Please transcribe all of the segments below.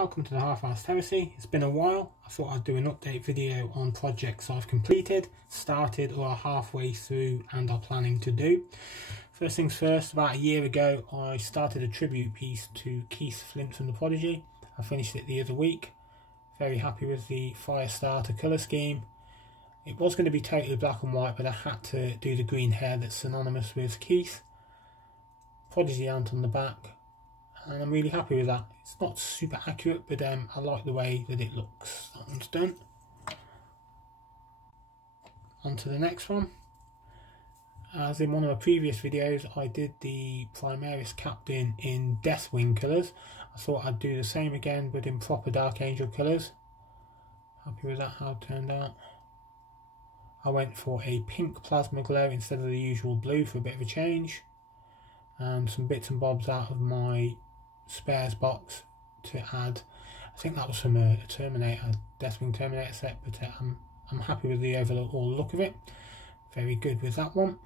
Welcome to the Half-Assed Heresy. It's been a while. I thought I'd do an update video on projects I've completed, started or are halfway through and are planning to do. First things first, about a year ago I started a tribute piece to Flint from the Prodigy. I finished it the other week. Very happy with the firestarter colour scheme. It was going to be totally black and white, but I had to do the green hair that's synonymous with Keith. Prodigy ant on the back. And I'm really happy with that. It's not super accurate, but I like the way that it looks. That one's done. On to the next one. As in one of my previous videos, I did the Primaris Captain in Deathwing colours. I thought I'd do the same again, but in proper Dark Angel colours. Happy with that, how it turned out. I went for a pink plasma glow instead of the usual blue for a bit of a change. And some bits and bobs out of my spares box to add. I think that was from a Terminator, Deathwing Terminator set, but I'm happy with the overall look of it. Very good with that one.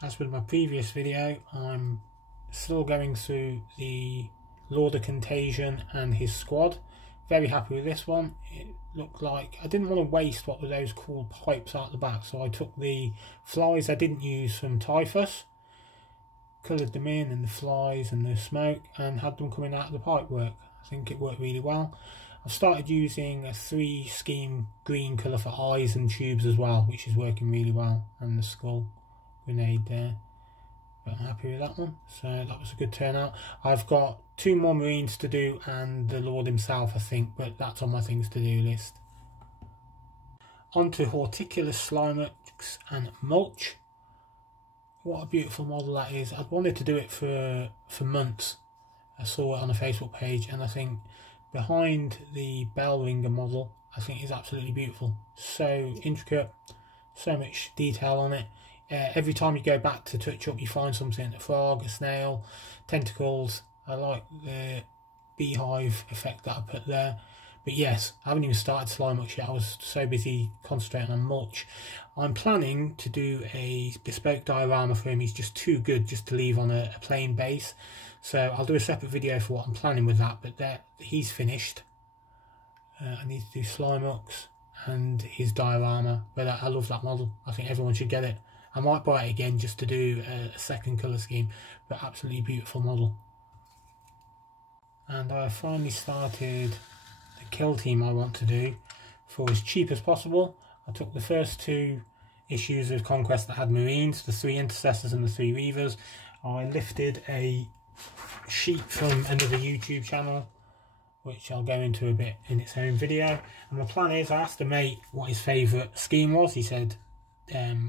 As with my previous video, I'm still going through the Lord of Contagion and his squad. Very happy with this one. It looked like I didn't want to waste what were those cool pipes out the back, so I took the flies I didn't use from Typhus, coloured them in, and the flies and the smoke, and had them coming out of the pipe work. I think it worked really well. I've started using a 3-scheme green colour for eyes and tubes as well, which is working really well, and the skull grenade there. But I'm happy with that one, so that was a good turnout. I've got 2 more Marines to do and the Lord himself, I think, but that's on my things to do list. On to Horticulus Slimex and Mulch. What a beautiful model that is. I'd wanted to do it for months. I saw it on a Facebook page, and I think behind the bell ringer model, I think is absolutely beautiful. So intricate, so much detail on it. Every time you go back to touch up, you find something, a frog, a snail, tentacles. I like the beehive effect that I put there. But yes, I haven't even started slime much yet. I was so busy concentrating on mulch. I'm planning to do a bespoke diorama for him. He's just too good just to leave on a plain base. So I'll do a separate video for what I'm planning with that. But there, he's finished. I need to do Slimex and his diorama. But I love that model. I think everyone should get it. I might buy it again just to do a second colour scheme, but absolutely beautiful model. And I finally started the kill team I want to do for as cheap as possible. I took the first 2 issues of Conquest that had Marines, the 3 Intercessors and the 3 Reavers. I lifted a sheet from another YouTube channel, which I'll go into a bit in its own video. And my plan is, I asked a mate what his favourite scheme was. He said,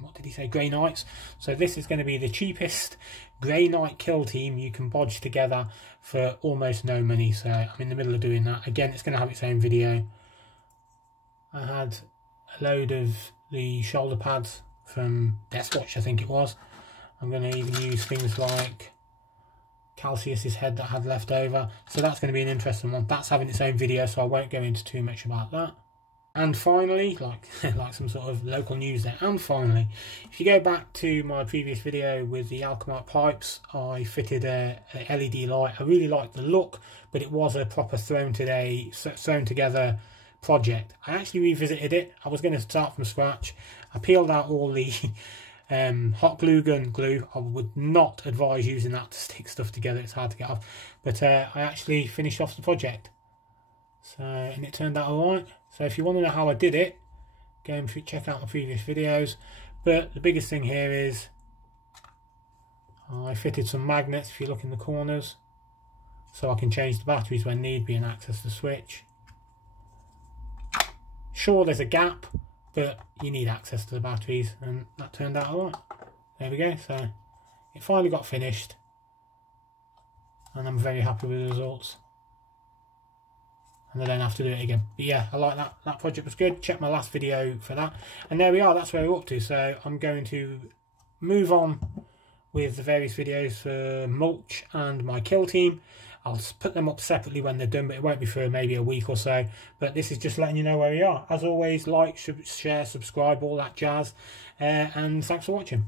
what did he say? Grey Knights. So this is going to be the cheapest Grey Knight kill team you can bodge together for almost no money. So I'm in the middle of doing that. Again, it's going to have its own video. I had a load of the shoulder pads from Deathwatch, I think it was. I'm going to even use things like Calcius's head that I had left over. So that's going to be an interesting one. That's having its own video, so I won't go into too much about that. And finally, like some sort of local news there, and finally, if you go back to my previous video with the Alchemite pipes, I fitted a LED light. I really liked the look, but it was a proper thrown together project. I actually revisited it. I was going to start from scratch. I peeled out all the hot glue gun glue. I would not advise using that to stick stuff together. It's hard to get off. But I actually finished off the project. So, and it turned out alright. So if you want to know how I did it, go and check out my previous videos. But the biggest thing here is I fitted some magnets, if you look in the corners, so I can change the batteries when need be and access the switch. Sure, there's a gap, but you need access to the batteries, and that turned out alright. There we go. So it finally got finished, and I'm very happy with the results. And I don't have to do it again. But yeah, I like that. That project was good. Check my last video for that. And there we are. That's where we're up to. So I'm going to move on with the various videos for mulch and my kill team. I'll put them up separately when they're done, but it won't be for maybe a week or so. But this is just letting you know where we are. As always, like, share, subscribe, all that jazz. And thanks for watching.